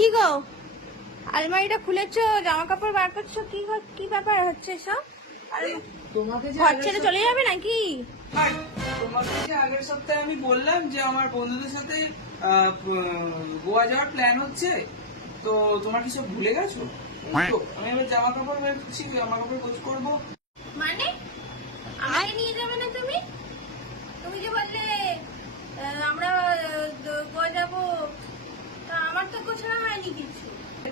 কি গো, আলমারিটা খুলেছো, জামা কাপড় বার করছো, কি ব্যাপার হচ্ছে সব? তোমাকে যে ঘর ছেড়ে চলে যাবে নাকি? তোমাকে যে আগের সপ্তাহে আমি বললাম যে আমার বন্ধুদের সাথে গোয়া যাওয়ার প্ল্যান হচ্ছে, তো তোমার কি সব ভুলে গেছো? তো আমি এবার জামা কাপড় বের করছি, জামা কাপড় গোছ করবো। মানে আমাকে নিয়ে যাবে না তুমি? তুমি যে বললে আমরা গোয়া যাবো, তা আমার তো গোছানো হয়নি কিছু।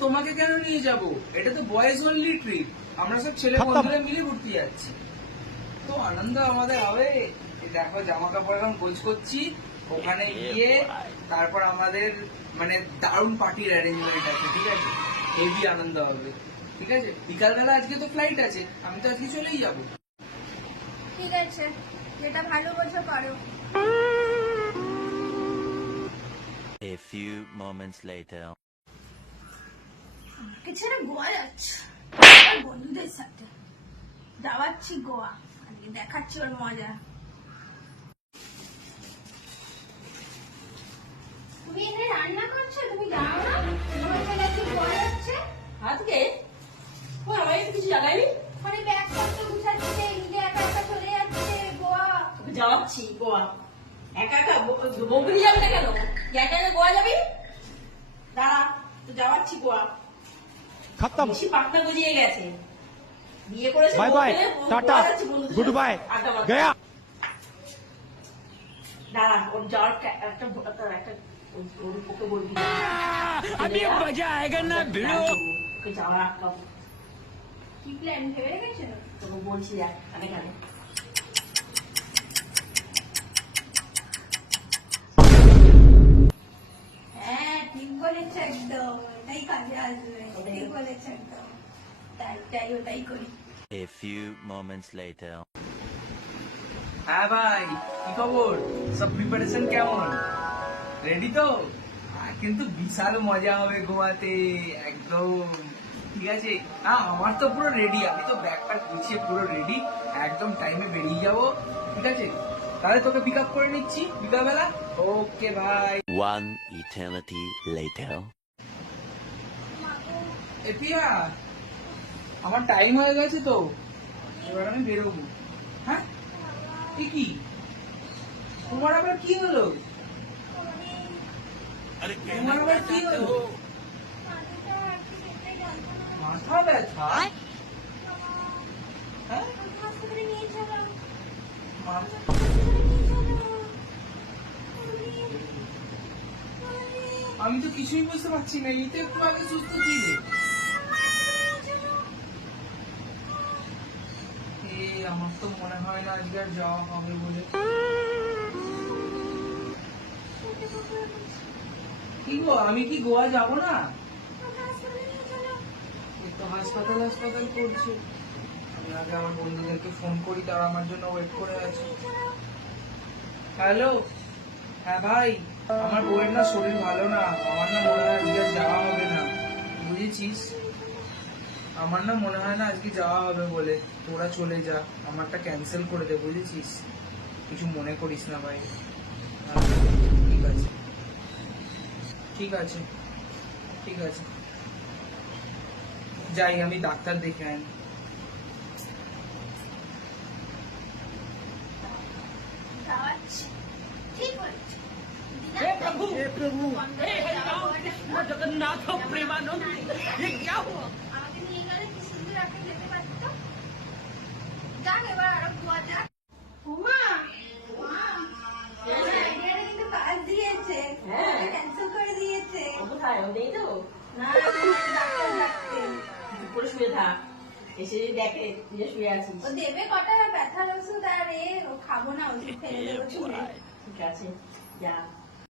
তোমাকে কেন নিয়ে যাব? এটা তো বয়েজ অনলি ট্রিপ, আমরা সব ছেলে বন্ধুরা মিলে ঘুরতে যাচ্ছি, তো আনন্দ আমাদের হবে। এই দেখো জামা কাপড় এখন গোছ করছি, ওখানে গিয়ে তারপর আমাদের মানে দারুণ পার্টির অ্যারেঞ্জমেন্ট আছে, ঠিক আছে? হেভি আনন্দ হবে, ঠিক আছে? বিকালবেলা আজকে তো ফ্লাইট আছে, আমি তো আজকে চলেই যাবো। ঠিক আছে, যেটা ভালো বোঝো করো। A few moments later. ছেড়ে গোয়া যাচ্ছে বন্ধুদের সাথে, যাওয়াচ্ছি গোয়া, আজকে দেখাচ্ছি ওর মজা। তুমি এখানে রান্না করছো, তুমি যাও না? তোমার ছেলে আজকে গোয়া যাচ্ছে। আজকে আমার কিছু জানাইনি। মানে ব্যাগ পত্র গুছাচ্ছে, নিজে একা একা চলে যাচ্ছে গোয়া। যাচ্ছি গোয়া একা একা, বউকে নিয়ে যাবে না কেন? একা একা গোয়া যাবি? দাঁড়া, তো যাওয়াচ্ছি গোয়া। खत्म। বেশি পাকনা গজিয়ে গেছে, বিয়ে করেছে। Bye bye, tata, goodbye, गया। দাঁড়া, ওর যাওয়ার একটা ওকে বলবি अभी मजा आएगा ना भिड़ो। ওকে যাওয়ার আটকাবো। কি প্ল্যান ভেবে রেখেছো? তোকে বলছি দেখ, কানে কানে। হ্যাঁ ঠিক বলেছো, একদম এটাই কাজে আসবে। ঠিক বলেছো একদম, তাই ওটাই করি। A few moments later. হ্যাঁ ভাই, কি খবর? সব প্রিপারেশন কেমন? রেডি তো? কিন্তু বিশাল মজা হবে গোয়াতে, একদম ঠিক আছে। আমার তো পুরো রেডি, আমি তো ব্যাগ প্যাক গুছিয়ে পুরো রেডি, একদম টাইমে বেরিয়ে যাবো, ঠিক আছে? তাহলে তোকে পিক আপ করে নিচ্ছি বিকালবেলা। ওকে ভাই। One eternity later. এপিয়া, আমার টাইম হয়ে গেছে তো, এবার আমি বেরোবো। হ্যাঁ কি তোমার আবার কি হলো? তোমার আবার কি হলো? মাথা ব্যথা? হ্যাঁ? আমি তো কিছুই বুঝতে পারছি না, এই তো একটু আগে সুস্থ ছিলে। আমার তো মনে হয় না আজকে আর যাওয়া হবে বলে। কি গো, আমি কি গোয়া যাব না? তো হাসপাতাল করছে, আমি আগে আমার বন্ধুদেরকে ফোন করি, তারা আমার জন্য ওয়েট করে আছে। হ্যালো, হ্যাঁ ভাই, আমার বউয়ের না শরীর ভালো না, আমার না মনে হয় আজকে আর যাওয়া হবে না, বুঝেছিস? আমার না মনে হয় না আজকে যাওয়া হবে বলে, তোরা চলে যা, আমারটা ক্যান্সেল করে দে, বুঝেছিস? কিছু মনে করিস না ভাই। ঠিক আছে ঠিক আছে ঠিক আছে, যাই, আমি ডাক্তার দেখে আনি। যাওয়াচ্ছি, ঠিক বলেছো। हे प्रभु, हे प्रभु, हे हरिराम कृष्ण जगन्नाथ प्रेमानंद, ये क्या हुआ? আমাকে নিয়ে গেলে কি সুন্দর একটা যেতে পারতো। যাক, এবার আরো গোয়া যাক। উমা আইডিয়াটা কিন্তু কাজ দিয়েছে, হ্যাঁ। ক্যান্সেল করে দিয়েছে। ও কোথায়? ও নেই তো? না, ডাক্তার ডাকতে। চুপ করে শুয়ে থাক, এসে যদি দেখে তুই যে শুয়ে আছিস। ও দেবে কটা ব্যথার ওষুধ, আর ও খাবো না, ওষুধ ফেলে দেবো ছুঁড়ে। ঠিক আছে, যা।